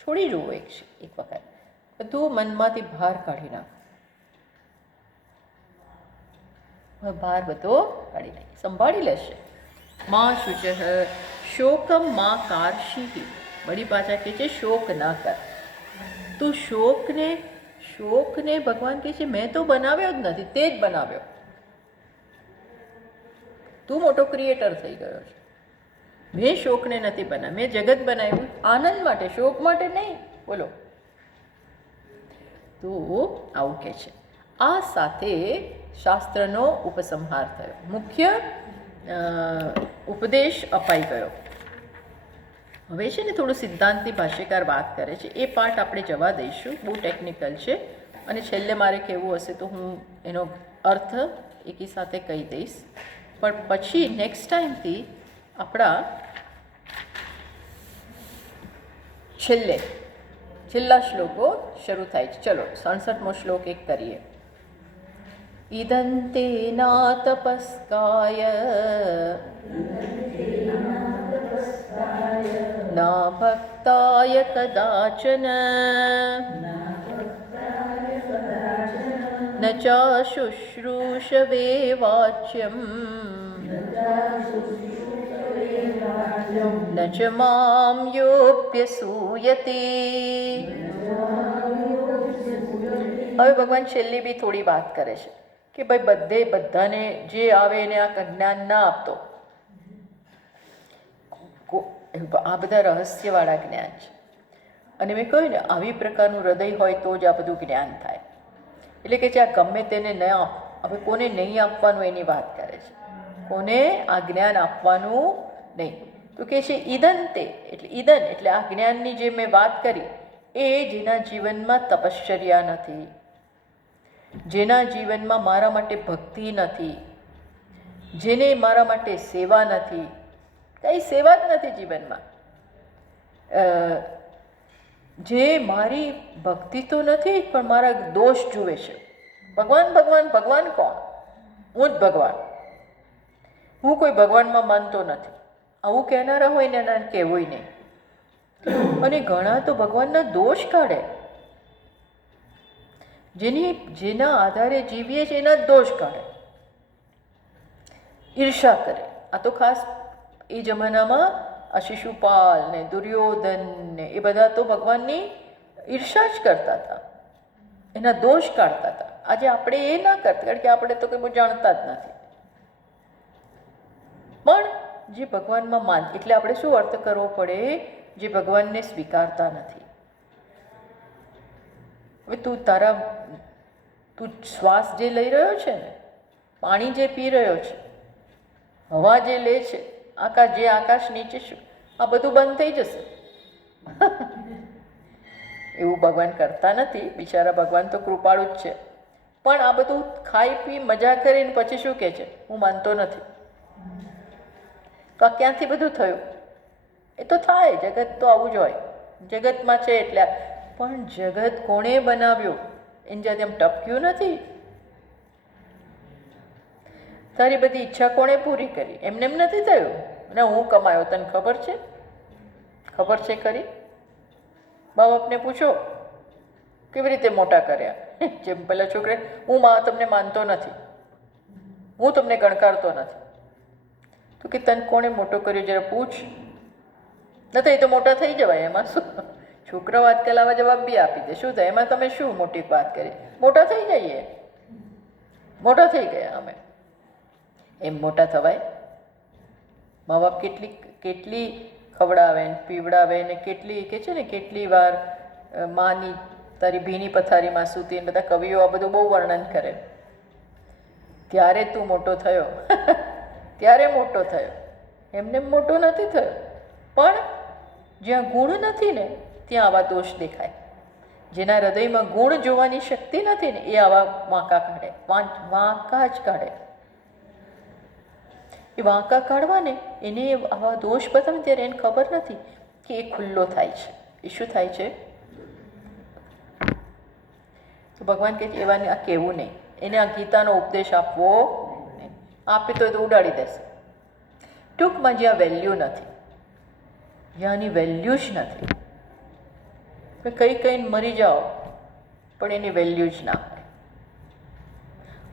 છોડી જુઓ એક વખત, બધું મનમાંથી ભાર કાઢી નાખો. ભાર બધો કાઢી નાખી, સંભાળી લેશે. માં શુચઃ શોકમ માં કાર્ષિ. વળી પાછા કહે છે શોક ના કર. તું શોકને ભગવાન કહે છે મેં તો બનાવ્યો જ નથી, તે જ બનાવ્યો. તું મોટો ક્રિએટર થઈ ગયો છે. મેં શોકને નથી બનાવ્યું, મેં જગત બનાવ્યું આનંદ માટે, શોક માટે નહીં. બોલો, તો આવું કહે છે. આ સાથે શાસ્ત્રનો ઉપસંહાર થયો, મુખ્ય ઉપદેશ અપાઈ ગયો. હવે છે ને થોડું સિદ્ધાંતની ભાષ્યકાર વાત કરે છે, એ પાર્ટ આપણે જવા દઈશું, બહુ ટેકનિકલ છે. અને છેલ્લે મારે કહેવું હશે તો હું એનો અર્થ એકી સાથે કહી દઈશ. પણ પછી નેક્સ્ટ ટાઈમથી આપણા છેલ્લા શ્લોકો શરૂ થાય છે. ચલો 67મો શ્લોક એક કરીએ. ઇદંતે ના તપસ્કાય ના ભક્તાય કદાચન ન ચાશુશ્રૂષવે વાચ્યમ ન ચ મામ યોપ્યસૂયતે. હવે ભગવાન છેલ્લી બી થોડી વાત કરે છે કે ભાઈ બધાને જે આવે એને આ જ્ઞાન ના આપતો. આ બધા રહસ્યવાળા જ્ઞાન છે. અને મેં કહ્યું ને આવી પ્રકારનું હૃદય હોય તો જ આ બધું જ્ઞાન થાય. એટલે કે આ ગમે તેને ન આપ, હવે કોને નહીં આપવાનું એની વાત કરે છે, કોને આ જ્ઞાન આપવાનું નહીં. તો કહે છે ઈદંતે, એટલે ઈદન એટલે આ જ્ઞાનની જે મેં વાત કરી એ જેના જીવનમાં તપશ્ચર્યા નથી, જેના જીવનમાં મારા માટે ભક્તિ નથી, જેને મારા માટે સેવા નથી, કંઈ સેવા જ નથી જીવનમાં, જે મારી ભક્તિ તો નથી પણ મારા દોષ જુએ છે. ભગવાન ભગવાન ભગવાન કોણ? હું જ ભગવાન, હું કોઈ ભગવાનમાં માનતો નથી. આવું કહેનારા હોય ને એના કહેવું નહીં. અને ઘણા તો ભગવાનના દોષ કાઢે, જેના આધારે જીવીએ છીએ એના દોષ કાઢે, ઈર્ષા કરે. આ તો ખાસ એ જમાનામાં આ શિશુપાલ ને દુર્યોધન ને એ બધા તો ભગવાનની ઈર્ષા જ કરતા હતા, એના દોષ કાઢતા હતા. આજે આપણે એ ના કરતા, કારણ કે આપણે તો કંઈ જાણતા જ નથી. પણ જે ભગવાનમાં માન, એટલે આપણે શું અર્થ કરવો પડે? જે ભગવાનને સ્વીકારતા નથી. હવે તું શ્વાસ જે લઈ રહ્યો છે ને, પાણી જે પી રહ્યો છે, હવા જે લે છે, આકાશ નીચે શું, આ બધું બંધ થઈ જશે. એવું ભગવાન કરતા નથી, બિચારા ભગવાન તો કૃપાળુ જ છે. પણ આ બધું ખાઈ પી મજા કરીને પછી શું કહે છે? હું માનતો નથી. તો આ ક્યાંથી બધું થયું? એ તો થાય, જગત તો આવું જ હોય, જગતમાં છે એટલે. પણ જગત કોણે બનાવ્યું? એની જાતે એમ ટપક્યું નથી. તારી બધી ઈચ્છા કોણે પૂરી કરી? એમને એમ નથી થયું. અને હું કમાયો, તને ખબર છે? ખબર છે ખરી? મા બાપને પૂછો, કેવી રીતે મોટા કર્યા? જેમ પેલા છોકરે, હું તમને માનતો નથી, હું તમને ગણકારતો નથી. તો કે તને કોણે મોટો કર્યો જરા પૂછ. નથી, એ તો મોટા થઈ જવાય, એમાં શું? છોકરાઓ આજકાલ આવા જવાબ બી આપી દે. શું થાય એમાં? તમે શું મોટી વાત કરી? મોટા થઈ જઈએ, મોટા થઈ ગયા અમે. એમ મોટા થવાય? મા બાપ કેટલી ખવડાવે ને પીવડાવે ને કેટલી કે છે ને કેટલી વાર માની તારી ભીની પથારીમાં સૂતી ને બધા કવિઓ આ બધું બહુ વર્ણન કરે. ત્યારે તું મોટો થયો ત્યારે મોટો થયો, એમને મોટો નથી થયો. પણ જ્યાં ગુણ નથી ને ત્યાં આવા દોષ દેખાય. જેના હૃદયમાં ગુણ જોવાની શક્તિ નથી ને એ આવા વાંકા કાઢે, વાંકા જ કાઢે. એ વાંકા કાઢવાને એને આવા દોષ બતાવે ત્યારે એને ખબર નથી કે એ ખુલ્લો થાય છે. એ શું થાય છે? તો ભગવાન કહે છે એવાને આ કહેવું નહીં, એને આ ગીતાનો ઉપદેશ આપવો નહીં. આપે તો ઉડાડી દેશે. ટૂંકમાં જ્યાં વેલ્યુ નથી, જ્યાંની વેલ્યુ જ નથી, કઈ કઈને મરી જાઓ પણ એની વેલ્યુ જ ના હોય.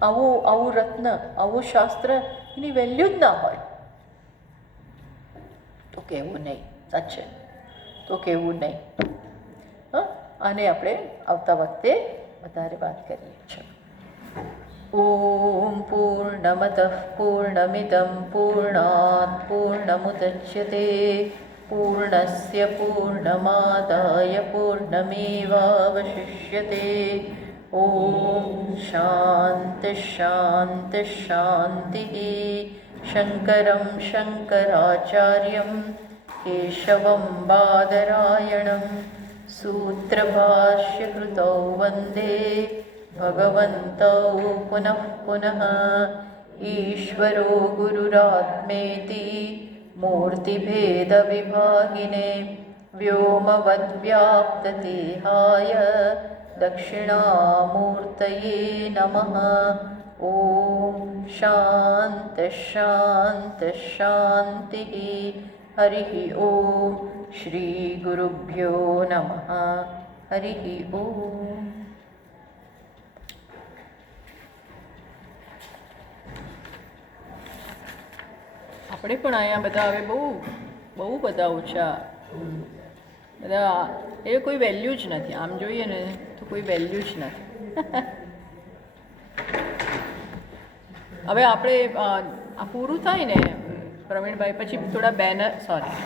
આવું રત્ન, આવું શાસ્ત્ર, એની વેલ્યુ જ ના હોય તો કહેવું નહીં. સાચે તો કહેવું નહીં. હા, આને આપણે આવતા વખતે વધારે વાત કરીએ છીએ. ઓમ પૂર્ણમતઃ પૂર્ણમિદં પૂર્ણાત પૂર્ણમુદચ્યતે પૂર્ણસ્ય પૂર્ણમાદાય પૂર્ણમેવાવશિષ્યતે. ઓમ શાંતિ શાંતિ શાંતિ. શંકરં શંકરાચાર્યં કેશવં બાદરાયણં સૂત્રભાષ્યકૃતૌ વંદે ભગવन्तौ પુનઃ પુનઃ. ઈશ્વરો ગુરુરાત્મેતિ મૂર્તિભેદવિભાગિને વ્યોમવદ્વ્યાપ્તદેહાય દક્ષિણામૂર્તયે નમઃ. ઓમ શાંતિ શાંતિ શાંતિ. હરિ ઓમ. શ્રી ગુરુભ્યો નમઃ. હરિ ઓમ. આપણે પણ અહીંયા બધા હવે બહુ બધા ઓછા, બધા એ કોઈ વેલ્યુ જ નથી. આમ જોઈએ ને તો કોઈ વેલ્યુ જ નથી. હવે આપણે આ પૂરું થાય ને પ્રવીણભાઈ, પછી થોડા બેનર, સોરી